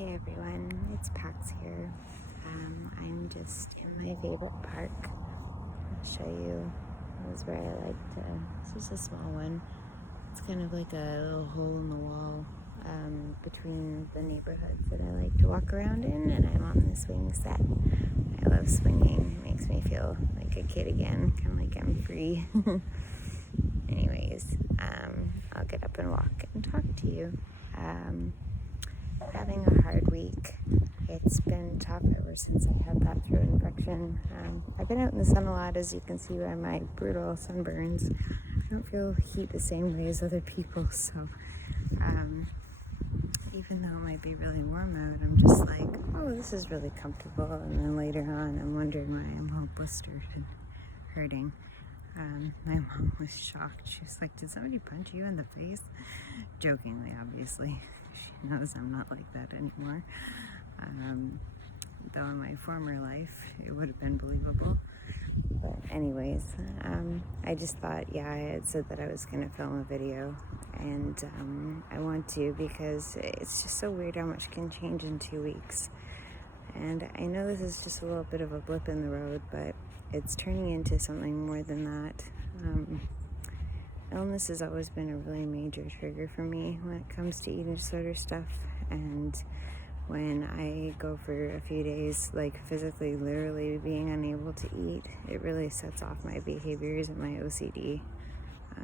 Hey everyone, it's Pax here. I'm just in my favorite park. I'll show you. This is where I like to. It's just a small one. It's kind of like a little hole in the wall between the neighborhoods that I like to walk around in, and I'm on the swing set. I love swinging. It makes me feel like a kid again, kind of like I'm free. Anyways, I'll get up and walk and talk to you. Having a hard week. It's been tough ever since I had that throat infection. I've been out in the sun a lot, as you can see by my brutal sunburns. I don't feel heat the same way as other people, so even though it might be really warm out, I'm just like, oh, this is really comfortable. And then later on, I'm wondering why I'm all blistered and hurting. My mom was shocked. She was like, did somebody punch you in the face? Jokingly, obviously. She knows I'm not like that anymore. Though in my former life, it would have been believable. But anyways, I just thought, I had said that I was going to film a video. And I want to because it's just so weird how much can change in 2 weeks. And I know this is just a little bit of a blip in the road, but it's turning into something more than that. Illness has always been a really major trigger for me when it comes to eating disorder stuff. And when I go for a few days, like physically, literally being unable to eat, it really sets off my behaviors and my OCD,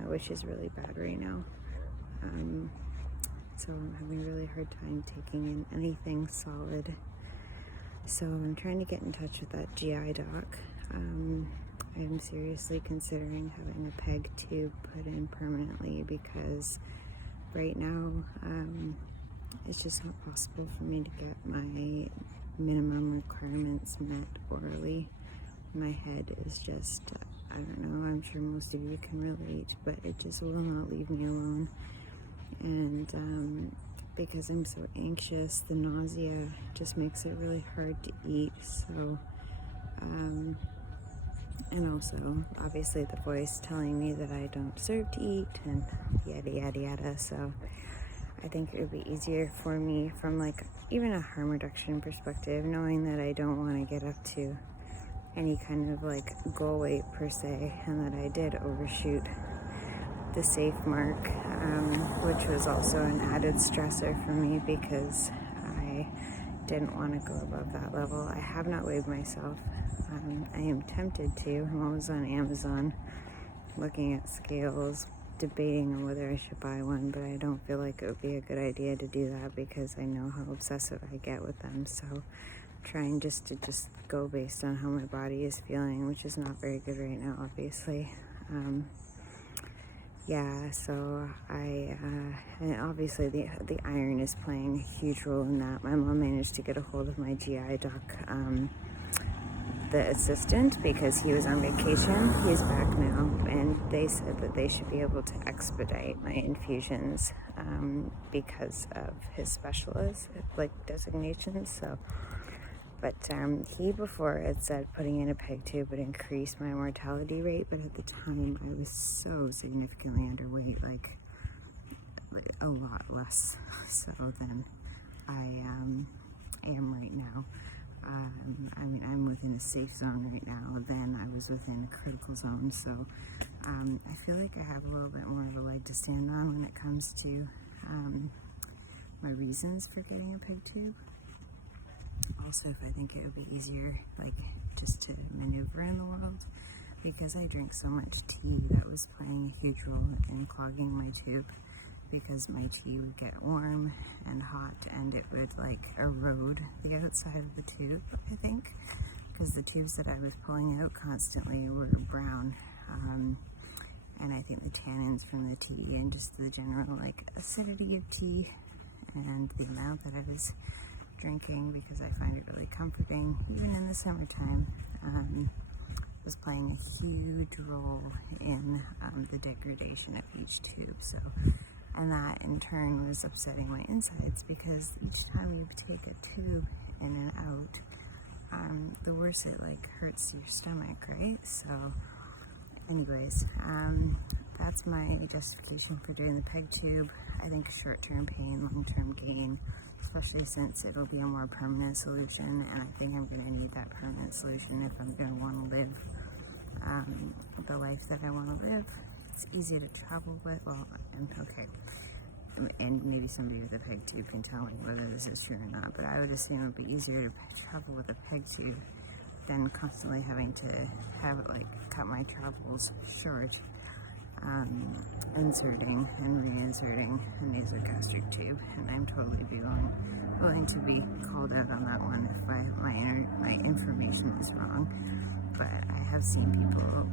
which is really bad right now. So I'm having a really hard time taking in anything solid. So I'm trying to get in touch with that GI doc. I'm seriously considering having a PEG tube put in permanently because right now it's just not possible for me to get my minimum requirements met orally. My head is just, I don't know, I'm sure most of you can relate, but it just will not leave me alone. And because I'm so anxious, the nausea just makes it really hard to eat. So and also, obviously, the voice telling me that I don't deserve to eat and yada, yada, yada. So I think it would be easier for me from like even a harm reduction perspective, knowing that I don't want to get up to any kind of like goal weight per se, and that I did overshoot the safe mark, which was also an added stressor for me because I didn't want to go above that level. I have not weighed myself. I am tempted to. I'm always on Amazon looking at scales, debating on whether I should buy one, but I don't feel like it would be a good idea to do that because I know how obsessive I get with them. So I'm trying to go based on how my body is feeling, which is not very good right now, obviously. So and obviously the iron is playing a huge role in that. My mom managed to get a hold of my GI doc, the assistant, because he was on vacation. He's back now, and they said that they should be able to expedite my infusions because of his specialist designations. So, but he before had said putting in a PEG tube would increase my mortality rate, but at the time I was so significantly underweight, like a lot less so than I am right now. I'm within a safe zone right now. Then I was within a critical zone, so I feel like I have a little bit more of a leg to stand on when it comes to my reasons for getting a PEG tube. Also, if I think it would be easier, like, just to maneuver in the world, because I drink so much tea, that was playing a huge role in clogging my tube, because my tea would get warm and hot, and it would, like, erode the outside of the tube, I think, because the tubes that I was pulling out constantly were brown, and I think the tannins from the tea and just the general, like, acidity of tea and the amount that I was drinking, because I find it really comforting even in the summertime, was playing a huge role in the degradation of each tube. So, and that in turn was upsetting my insides, because each time you take a tube in and out, the worse it like hurts your stomach, right? So anyways, that's my justification for doing the peg tube. I think short-term pain, long-term gain, especially since it'll be a more permanent solution, and I think I'm going to need that permanent solution if I'm going to want to live the life that I want to live. It's easy to travel with. Well, okay. And maybe somebody with a peg tube can tell me whether this is true or not, but I would assume it would be easier to travel with a peg tube than constantly having to have it like cut my travels short, inserting and reinserting a nasogastric tube. And I'm totally willing to be called out on that one if my information is wrong. But I have seen people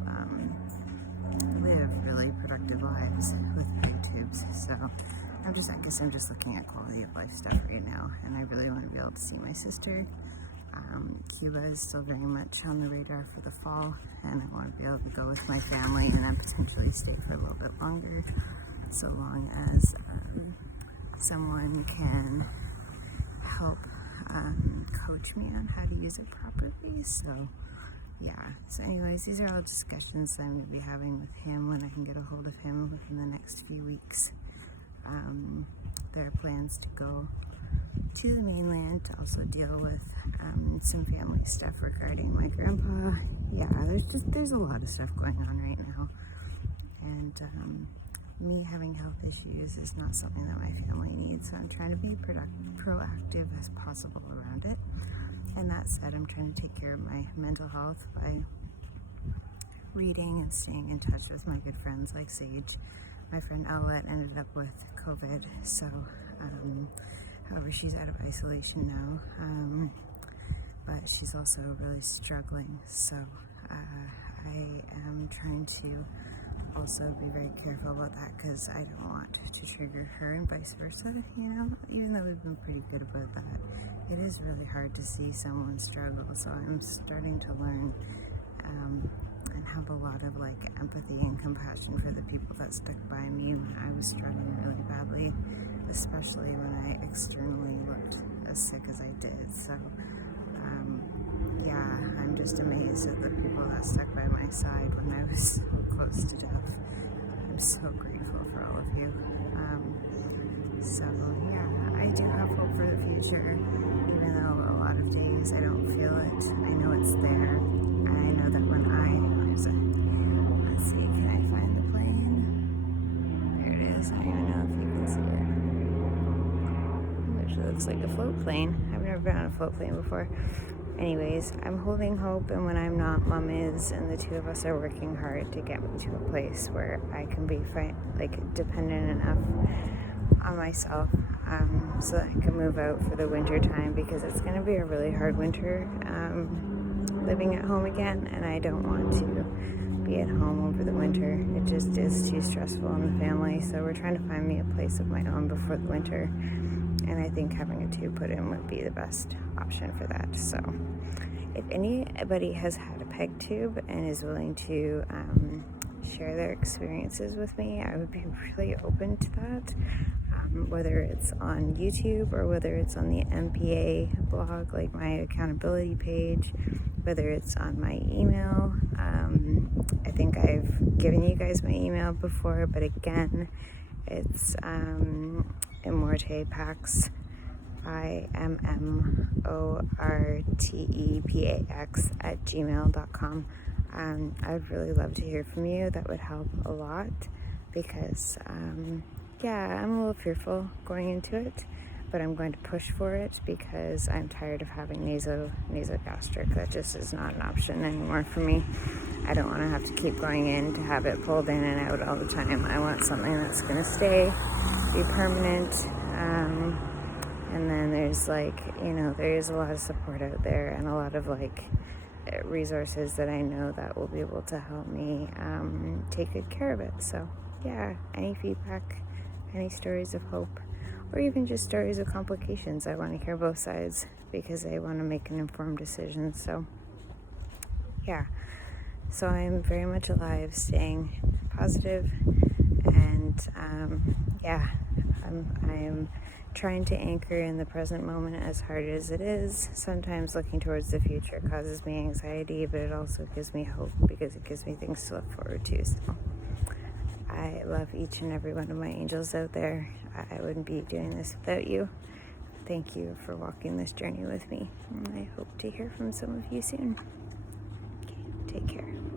live really productive lives with peg tubes, so I guess I'm just looking at quality of life stuff right now, and I really want to be able to see my sister. Cuba is still very much on the radar for the fall, and I want to be able to go with my family and then potentially stay for a little bit longer, so long as someone can help coach me on how to use it properly. So anyways, these are all discussions that I'm going to be having with him when I can get a hold of him within the next few weeks. There are plans to go to the mainland to also deal with some family stuff regarding my grandpa. There's a lot of stuff going on right now, and me having health issues is not something that my family needs, so I'm trying to be proactive as possible around it. And that said, I'm trying to take care of my mental health by reading and staying in touch with my good friends like Sage. My friend Owlette ended up with COVID, so however, she's out of isolation now, but she's also really struggling, so I am trying to also be very careful about that, because I don't want to trigger her and vice versa, even though we've been pretty good about that. It is really hard to see someone struggle, so I'm starting to learn and have a lot of empathy and compassion for the people that stuck by me when I was struggling really badly, especially when I externally looked as sick as I did. So I'm just amazed at the people that stuck by my side when I was so close to death. I'm so grateful for all of you. I do have hope for the future, even though a lot of days I don't feel it. I know it's there, and I know that when let's see, can I find the plane? There it is. I don't even know if you can see it. It actually looks like a float plane. I've never been on a float plane before. Anyways, I'm holding hope, and when I'm not, Mom is, and the two of us are working hard to get me to a place where I can be dependent enough on myself, so that I can move out for the winter time, because it's going to be a really hard winter living at home again, and I don't want to be at home over the winter. It just is too stressful on the family, so we're trying to find me a place of my own before the winter, and I think having a tube put in would be the best option for that. So if anybody has had a peg tube and is willing to share their experiences with me, I would be really open to that, whether it's on YouTube or whether it's on the MPA blog, like my accountability page, whether it's on my email. I think I've given you guys my email before, but again, it's immortepax, IMMORTEPAX @gmail.com. I'd really love to hear from you. That would help a lot, because I'm a little fearful going into it, but I'm going to push for it because I'm tired of having nasogastric. That just is not an option anymore for me. I don't want to have to keep going in to have it pulled in and out all the time. I want something that's going to stay, be permanent, and then there's there is a lot of support out there and a lot of resources that I know that will be able to help me take good care of it. So any feedback, any stories of hope, or even just stories of complications, I want to hear both sides, because I want to make an informed decision. So so I'm very much alive, staying positive, and I'm trying to anchor in the present moment as hard as it is. Sometimes looking towards the future causes me anxiety, but it also gives me hope because it gives me things to look forward to. So I love each and every one of my angels out there. I wouldn't be doing this without you. Thank you for walking this journey with me. And I hope to hear from some of you soon. Okay, take care.